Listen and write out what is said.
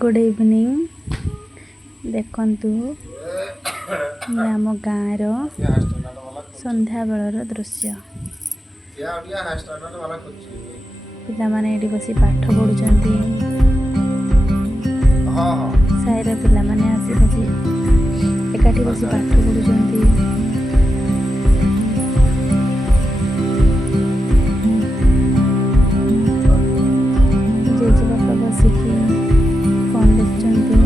good evening देखंतु आम गाँव संध्या बेलर दृश्य पिला माने एठी बसी पाठ पढुचंती साइरा पिला माने आसी बसी एकाठी बसी पाठ पढुचंती जेजे बापा बसिकी फोन देखुचंती